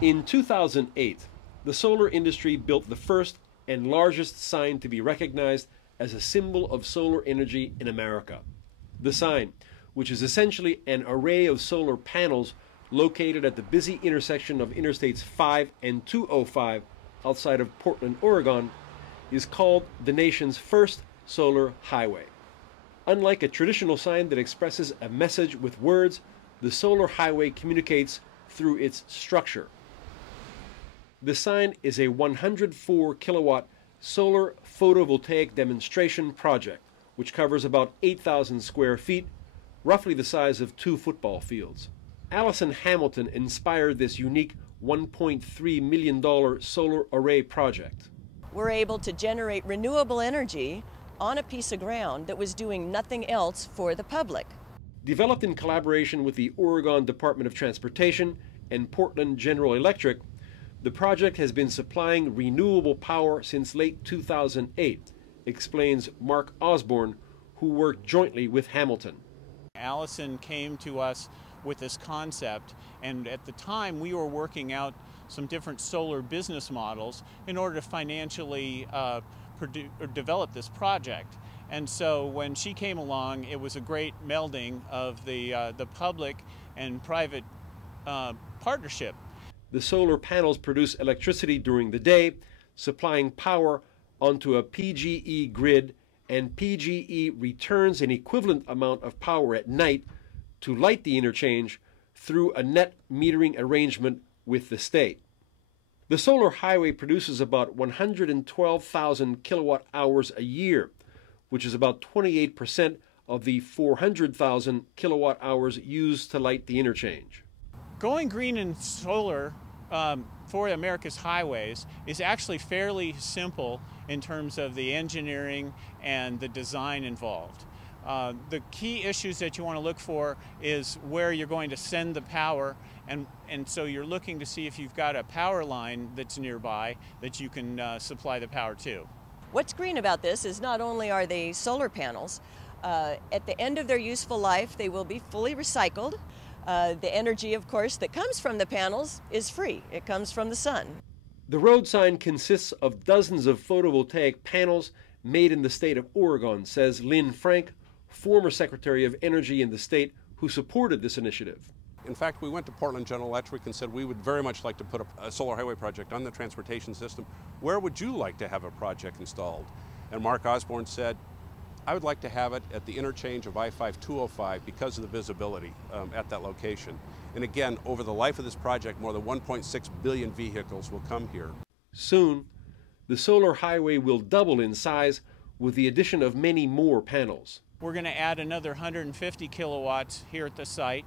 In 2008, the solar industry built the first and largest sign to be recognized as a symbol of solar energy in America. The sign, which is essentially an array of solar panels located at the busy intersection of Interstates 5 and 205 outside of Portland, Oregon, is called the nation's first solar highway. Unlike a traditional sign that expresses a message with words, the solar highway communicates through its structure. The sign is a 104 kilowatt solar photovoltaic demonstration project, which covers about 8,000 square feet, roughly the size of 2 football fields. Allison Hamilton inspired this unique $1.3 million solar array project. We're able to generate renewable energy on a piece of ground that was doing nothing else for the public. Developed in collaboration with the Oregon Department of Transportation and Portland General Electric, the project has been supplying renewable power since late 2008, explains Mark Osborne, who worked jointly with Hamilton. Allison came to us with this concept, and at the time we were working out some different solar business models in order to financially develop this project. And so when she came along, it was a great melding of the public and private partnership. The solar panels produce electricity during the day, supplying power onto a PGE grid, and PGE returns an equivalent amount of power at night to light the interchange through a net metering arrangement with the state. The solar highway produces about 112,000 kilowatt hours a year, which is about 28% of the 400,000 kilowatt hours used to light the interchange. Going green and solar for America's highways is actually fairly simple in terms of the engineering and the design involved. The key issues that you want to look for is where you're going to send the power, and so you're looking to see if you've got a power line that's nearby that you can supply the power to. What's green about this is not only are they solar panels, at the end of their useful life they will be fully recycled. The energy, of course, that comes from the panels is free. It comes from the sun. The road sign consists of dozens of photovoltaic panels made in the state of Oregon, says Lynn Frank, former Secretary of Energy in the state who supported this initiative. In fact, we went to Portland General Electric and said we would very much like to put a solar highway project on the transportation system. Where would you like to have a project installed? And Mark Osborne said, I would like to have it at the interchange of I-5-205 because of the visibility at that location. And again, over the life of this project, more than 1.6 billion vehicles will come here. Soon, the solar highway will double in size with the addition of many more panels. We're going to add another 150 kilowatts here at the site.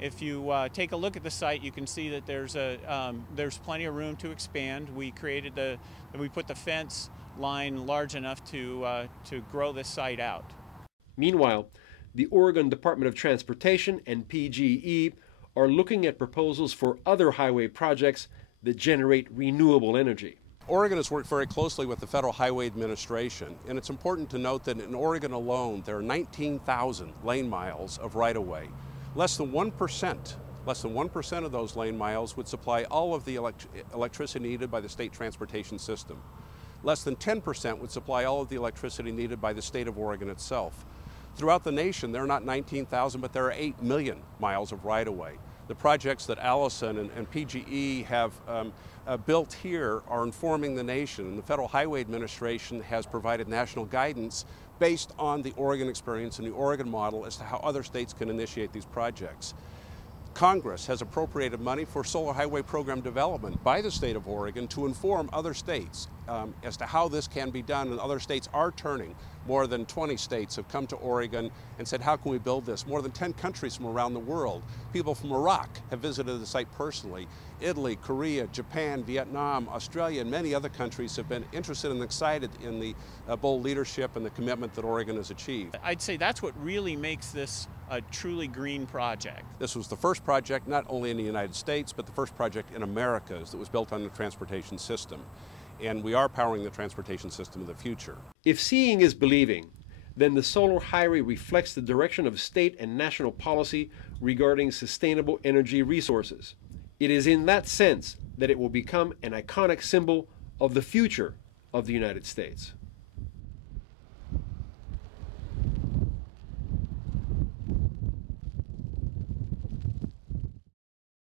If you take a look at the site, you can see that there's plenty of room to expand. We put the fence line large enough to grow this site out. Meanwhile, the Oregon Department of Transportation and PGE are looking at proposals for other highway projects that generate renewable energy. Oregon has worked very closely with the Federal Highway Administration, and it's important to note that in Oregon alone there are 19,000 lane miles of right-of-way. Less than 1% of those lane miles would supply all of the electricity needed by the state transportation system. Less than 10% would supply all of the electricity needed by the state of Oregon itself. Throughout the nation, there are not 19,000, but there are 8 million miles of right-of-way. The projects that Allison and PGE have built here are informing the nation, and the Federal Highway Administration has provided national guidance based on the Oregon experience and the Oregon model as to how other states can initiate these projects. Congress has appropriated money for solar highway program development by the state of Oregon to inform other states as to how this can be done, and other states are turning. More than 20 states have come to Oregon and said, how can we build this? More than 10 countries from around the world. People from Iraq have visited the site personally. Italy, Korea, Japan, Vietnam, Australia, and many other countries have been interested and excited in the bold leadership and the commitment that Oregon has achieved. I'd say that's what really makes this a truly green project. This was the first project not only in the United States, but the first project in Americas that was built on the transportation system. And we are powering the transportation system of the future. If seeing is believing, then the solar highway reflects the direction of state and national policy regarding sustainable energy resources. It is in that sense that it will become an iconic symbol of the future of the United States.